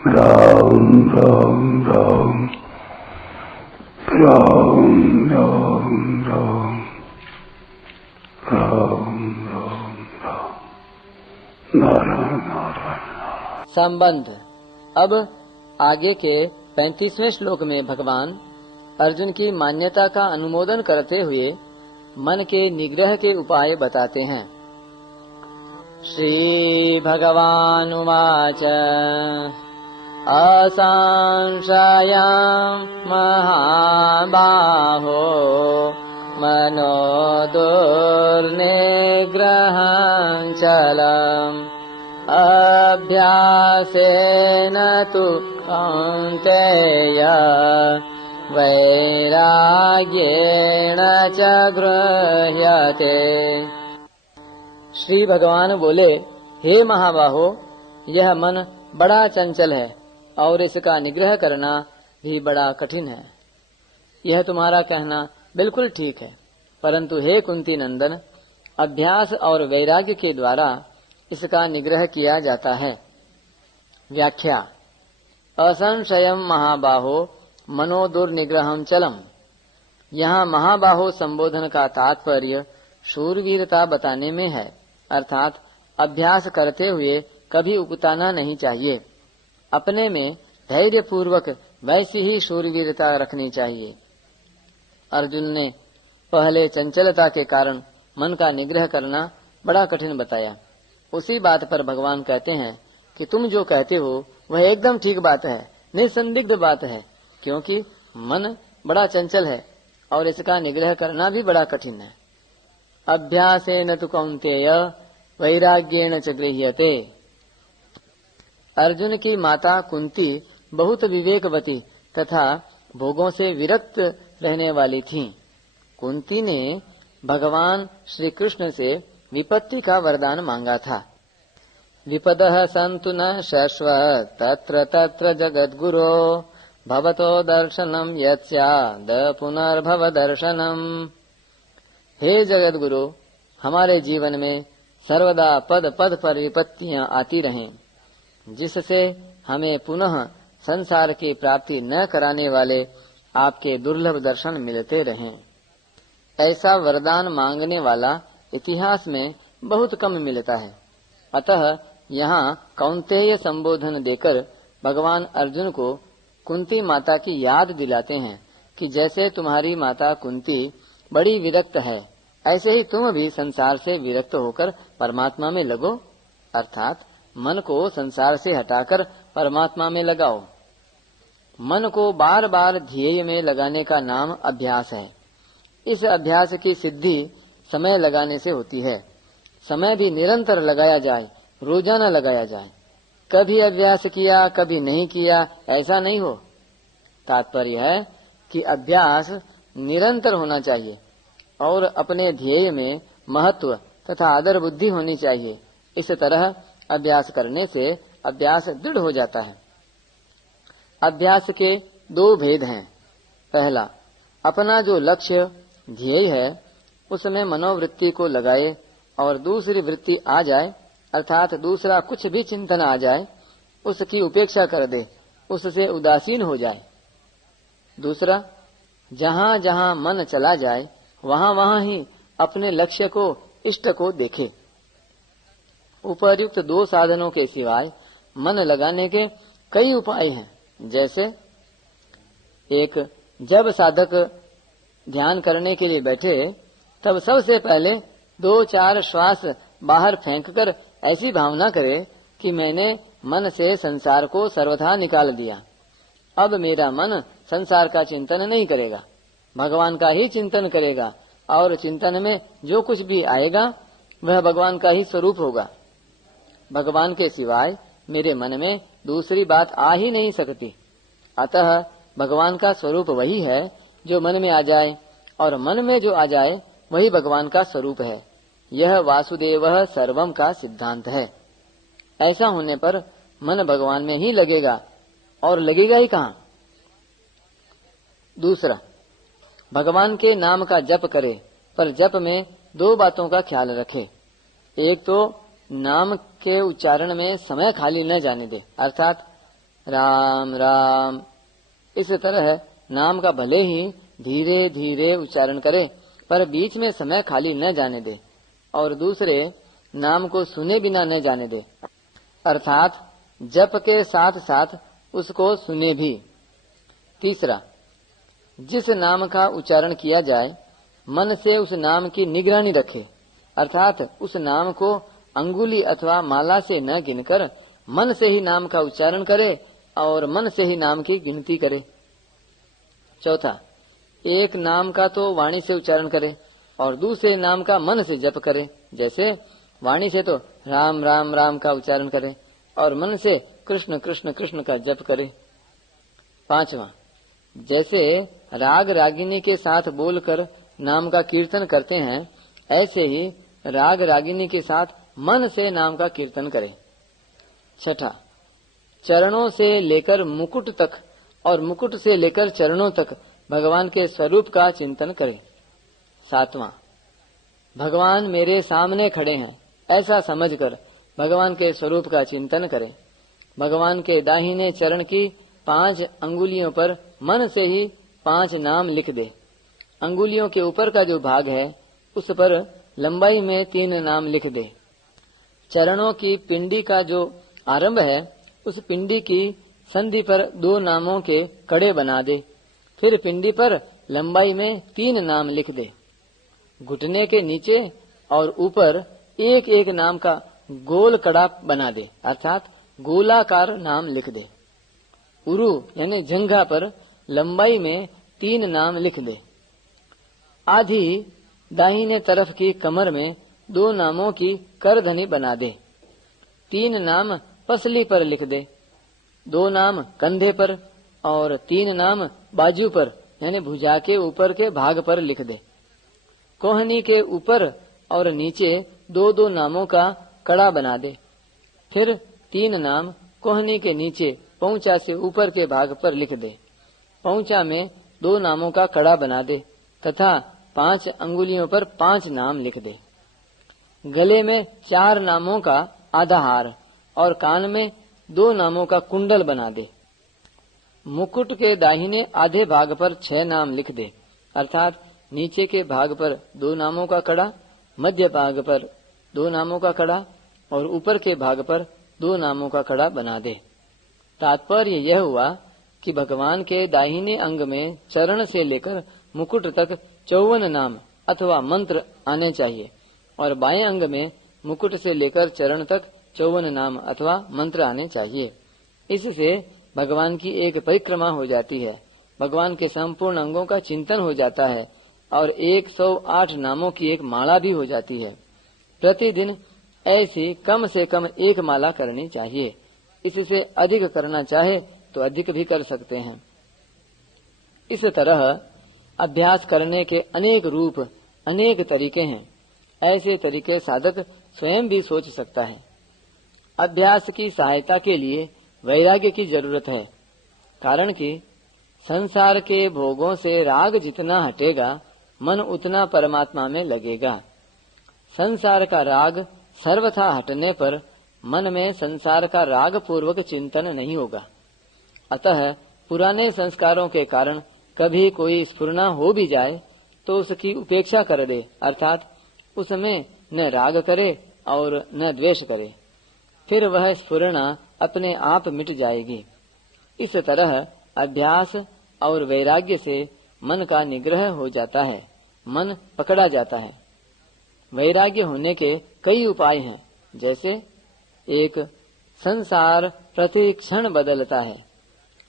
राम राम राम राम राम राम राम राम राम नारायण नारायण। संबंध। अब आगे के 35वें श्लोक में भगवान अर्जुन की मान्यता का अनुमोदन करते हुए मन के निग्रह के उपाय बताते हैं। श्री भगवान उवाच असंशयं महाबाहो मनो दुर्निग्रहं चलम् अभ्यासेन तु कौन्तेय वैराग्येण च गृह्यते। श्री भगवान बोले, हे महाबाहो, यह मन बड़ा चंचल है और इसका निग्रह करना भी बड़ा कठिन है। यह तुम्हारा कहना बिल्कुल ठीक है, परंतु हे कुंती नंदन, अभ्यास और वैराग्य के द्वारा इसका निग्रह किया जाता है। व्याख्या। असंशयम महाबाहो मनो दुर्निग्रहं चलम। यहाँ महाबाहो संबोधन का तात्पर्य शूरवीरता बताने में है, अर्थात अभ्यास करते हुए कभी उकताना नहीं चाहिए। अपने में धैर्य पूर्वक वैसी ही शूरवीरता रखनी चाहिए। अर्जुन ने पहले चंचलता के कारण मन का निग्रह करना बड़ा कठिन बताया। उसी बात पर भगवान कहते हैं कि तुम जो कहते हो वह एकदम ठीक बात है, निसंदिग्ध बात है, क्योंकि मन बड़ा चंचल है और इसका निग्रह करना भी बड़ा कठिन है। अभ्यासेन तु कौन्तेय वैराग्येण च गृह्यते। अर्जुन की माता कुंती बहुत विवेकवती तथा भोगों से विरक्त रहने वाली थीं। कुंती ने भगवान श्री कृष्ण से विपत्ति का वरदान मांगा था। विपदः सन्तु न शश्वत् तत्र तत्र जगद्गुरो भवतो दर्शनम यत्स्याद पुनर्भव दर्शनम। हे जगद्गुरु, हमारे जीवन में सर्वदा पद पद पर विपत्तियां आती रहें, जिससे हमें पुनः संसार की प्राप्ति न कराने वाले आपके दुर्लभ दर्शन मिलते रहें। ऐसा वरदान मांगने वाला इतिहास में बहुत कम मिलता है। अतः यहाँ कौन्तेय संबोधन देकर भगवान अर्जुन को कुंती माता की याद दिलाते हैं कि जैसे तुम्हारी माता कुंती बड़ी विरक्त है, ऐसे ही तुम भी संसार से विरक्त होकर परमात्मा में लगो, अर्थात मन को संसार से हटाकर परमात्मा में लगाओ। मन को बार बार ध्येय में लगाने का नाम अभ्यास है। इस अभ्यास की सिद्धि समय लगाने से होती है। समय भी निरंतर लगाया जाए, रोजाना लगाया जाए। कभी अभ्यास किया कभी नहीं किया ऐसा नहीं हो। तात्पर्य है कि अभ्यास निरंतर होना चाहिए और अपने ध्येय में महत्व तथा आदर बुद्धि होनी चाहिए। इस तरह अभ्यास करने से अभ्यास दृढ़ हो जाता है। अभ्यास के दो भेद हैं। पहला, अपना जो लक्ष्य ध्येय है उसमें मनोवृत्ति को लगाए और दूसरी वृत्ति आ जाए, अर्थात दूसरा कुछ भी चिंतन आ जाए उसकी उपेक्षा कर दे, उससे उदासीन हो जाए। दूसरा, जहाँ जहाँ मन चला जाए वहाँ वहाँ ही अपने लक्ष्य को, इष्ट को देखे। उपर्युक्त दो साधनों के सिवाय मन लगाने के कई उपाय हैं। जैसे एक, जब साधक ध्यान करने के लिए बैठे तब सबसे पहले 2-4 श्वास बाहर फेंककर ऐसी भावना करे कि मैंने मन से संसार को सर्वथा निकाल दिया। अब मेरा मन संसार का चिंतन नहीं करेगा, भगवान का ही चिंतन करेगा और चिंतन में जो कुछ भी आएगा वह भगवान का ही स्वरूप होगा। भगवान के सिवाय मेरे मन में दूसरी बात आ ही नहीं सकती। अतः भगवान का स्वरूप वही है जो मन में आ जाए, और मन में जो आ जाए वही भगवान का स्वरूप है। यह वासुदेवः सर्वम का सिद्धांत है। ऐसा होने पर मन भगवान में ही लगेगा, और लगेगा ही कहाँ। दूसरा, भगवान के नाम का जप करे, पर जप में दो बातों का ख्याल रखे। एक तो नाम के उच्चारण में समय खाली न जाने दे, अर्थात राम राम। इस तरह नाम का भले ही धीरे धीरे उच्चारण करे, पर बीच में समय खाली न जाने दे और दूसरे नाम को सुने बिना न जाने दे, अर्थात जप के साथ साथ उसको सुने भी। तीसरा, जिस नाम का उच्चारण किया जाए मन से उस नाम की निगरानी रखे, अर्थात उस नाम को अंगुली अथवा माला से न गिनकर मन से ही नाम का उच्चारण करे और मन से ही नाम की गिनती करे। चौथा, एक नाम का तो वाणी से उच्चारण करे और दूसरे नाम का मन से जप करे। जैसे वाणी से तो राम राम राम का उच्चारण करे और मन से कृष्ण कृष्ण कृष्ण का जप करे। पांचवा, जैसे राग रागिनी के साथ बोलकर नाम का कीर्तन करते हैं, ऐसे ही राग रागिनी के साथ मन से नाम का कीर्तन करे। छठा, चरणों से लेकर मुकुट तक और मुकुट से लेकर चरणों तक भगवान के स्वरूप का चिंतन करे। सातवां, भगवान मेरे सामने खड़े हैं ऐसा समझकर भगवान के स्वरूप का चिंतन करे। भगवान के दाहिने चरण की 5 अंगुलियों पर मन से ही 5 नाम लिख दे। अंगुलियों के ऊपर का जो भाग है उस पर लंबाई में 3 नाम लिख दे। चरणों की पिंडी का जो आरंभ है उस पिंडी की संधि पर 2 नामों के कड़े बना दे। फिर पिंडी पर लंबाई में 3 नाम लिख दे। घुटने के नीचे और ऊपर एक एक नाम का गोल कड़ा बना दे, अर्थात गोलाकार नाम लिख दे। उरु यानी जंघा पर लंबाई में 3 नाम लिख दे। आधी दाहिने तरफ की कमर में 2 नामों की करधनी बना दे। 3 नाम पसली पर लिख दे, 2 नाम कंधे पर और 3 नाम बाजू पर यानी भुजा के ऊपर के भाग पर लिख दे। कोहनी के ऊपर और नीचे 2-2 नामों का कड़ा बना दे। फिर 3 नाम कोहनी के नीचे पौंचा से ऊपर के भाग पर लिख दे। पौंचा में 2 नामों का कड़ा बना दे तथा 5 अंगुलियों पर 5 नाम लिख दे। गले में 4 नामों का आधा हार और कान में 2 नामों का कुंडल बना दे। मुकुट के दाहिने आधे भाग पर 6 नाम लिख दे, अर्थात नीचे के भाग पर 2 नामों का कड़ा, मध्य भाग पर 2 नामों का कड़ा और ऊपर के भाग पर 2 नामों का कड़ा बना दे। तात्पर्य यह हुआ कि भगवान के दाहिने अंग में चरण से लेकर मुकुट तक 54 नाम अथवा मंत्र आने चाहिए और बाएं अंग में मुकुट से लेकर चरण तक 54 नाम अथवा मंत्र आने चाहिए। इससे भगवान की एक परिक्रमा हो जाती है, भगवान के संपूर्ण अंगों का चिंतन हो जाता है और 108 नामों की एक माला भी हो जाती है। प्रतिदिन ऐसी कम से कम 1 माला करनी चाहिए। इससे अधिक करना चाहे तो अधिक भी कर सकते हैं। इस तरह अभ्यास करने के अनेक रूप, अनेक तरीके हैं। ऐसे तरीके साधक स्वयं भी सोच सकता है। अभ्यास की सहायता के लिए वैराग्य की जरूरत है, कारण कि संसार के भोगों से राग जितना हटेगा मन उतना परमात्मा में लगेगा। संसार का राग सर्वथा हटने पर मन में संसार का राग पूर्वक चिंतन नहीं होगा। अतः पुराने संस्कारों के कारण कभी कोई स्फुरना हो भी जाए तो उसकी उपेक्षा कर दे, अर्थात उसमें न राग करे और न द्वेष करे, फिर वह स्फुरना अपने आप मिट जाएगी। इस तरह अभ्यास और वैराग्य से मन का निग्रह हो जाता है, मन पकड़ा जाता है। वैराग्य होने के कई उपाय हैं, जैसे 1. संसार प्रति क्षण बदलता है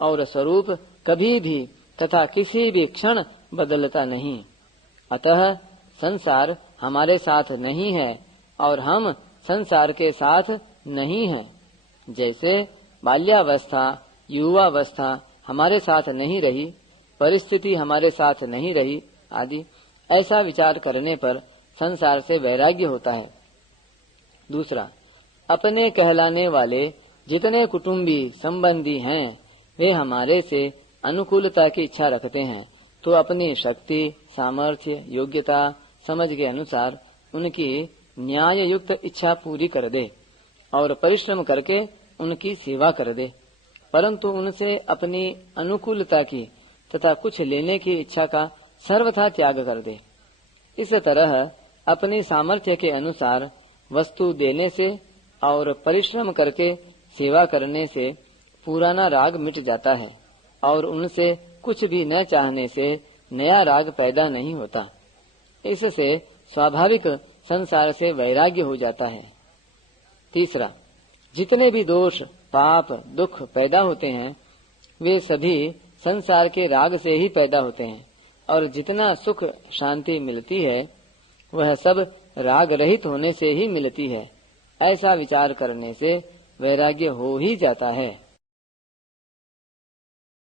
और स्वरूप कभी भी तथा किसी भी क्षण बदलता नहीं, अतः संसार हमारे साथ नहीं है और हम संसार के साथ नहीं हैं। जैसे बाल्यावस्था, युवावस्था हमारे साथ नहीं रही, परिस्थिति हमारे साथ नहीं रही आदि, ऐसा विचार करने पर संसार से वैराग्य होता है। 2. अपने कहलाने वाले जितने कुटुंबी संबंधी हैं वे हमारे से अनुकूलता की इच्छा रखते हैं, तो अपनी शक्ति, सामर्थ्य, योग्यता, समझ के अनुसार उनकी न्याय युक्त इच्छा पूरी कर दे और परिश्रम करके उनकी सेवा कर दे। परंतु उनसे अपनी अनुकूलता की तथा कुछ लेने की इच्छा का सर्वथा त्याग कर दे। इस तरह अपनी सामर्थ्य के अनुसार वस्तु देने से और परिश्रम करके सेवा करने से पुराना राग मिट जाता है और उनसे कुछ भी न चाहने से नया राग पैदा नहीं होता। इससे स्वाभाविक संसार से वैराग्य हो जाता है। तीसरा, जितने भी दोष, पाप, दुख पैदा होते हैं वे सभी संसार के राग से ही पैदा होते हैं और जितना सुख शांति मिलती है वह सब राग रहित होने से ही मिलती है। ऐसा विचार करने से वैराग्य हो ही जाता है।